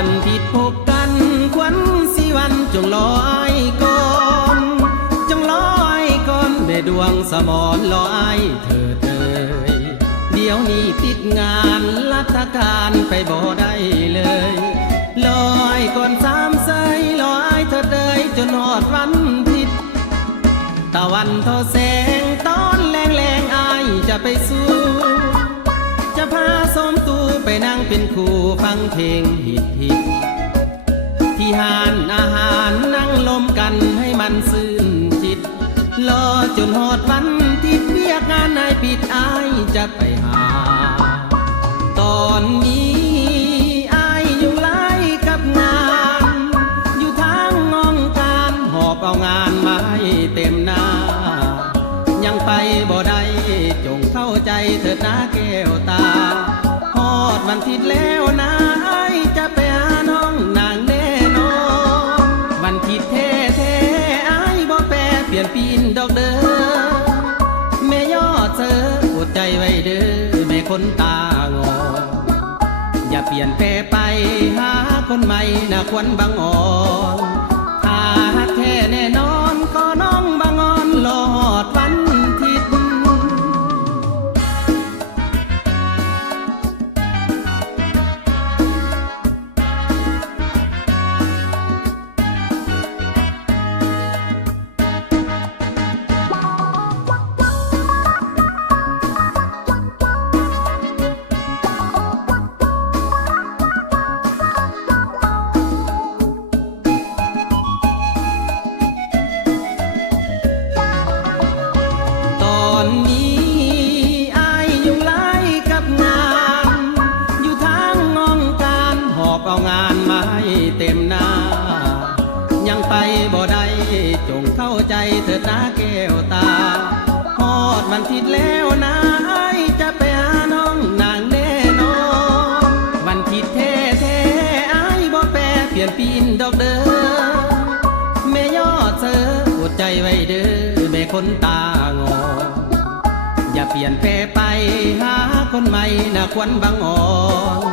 วันผิดพบกันควันสีวันจงลอยก่อนจงลอยก่อนแม่ดวงสมรลอยเธอเดี๋ยวนี้ติดงานรัฐการไปบ่ได้เลยลอยก่อน3 สายลอยเธอเดยจนหอดวันผิดตะวันทอแสงตอนแรงอายจะไปสู้จะพาสมตูไปนั่งเป็นคู่ฟังเพลงฮิตที่หานอาหารนั่งลมกันให้มันซื่นจิตรอจนหอดวันที่เรียกงานนายปิดอายจะไปหาตอนนี้อายอยู่ไล่กับงานอยู่ทางงองการหอบเอางานมาให้เต็มหน้ายังไปบ่ได้จงเข้าใจเถิดนะแก้วตาฮอดวันทิดแล้วนะอายจะไปหาน้องนางแน่นอนวันทิดแท้อายบ่แปรเปลี่ยนปีนดอกเด้อแม่ยอดเธออดใจไว้เด้อแม่คนตางออย่าเปลี่ยนแปรไปหาคนใหม่นะควันบางอ่อนถ้าฮักแท้แน่นอนก็น้องบางอ่อนรอฮอดวันทิดเอางานมาให้เต็มหน้ายังไปบ่ได้จงเข้าใจเถิดนะแก้วตาฮอดวันทิดแล้วนะอายจะไปหาน้องนางแน่นอนวันทิดแท้อายบ่แปรเปลี่ยนปีนดอกเด้อแม่ยอดเธออดใจไว้เด้อแม่คนตางออย่าเปลี่ยนแปรไปหาคนใหม่นะควันบางอ่อน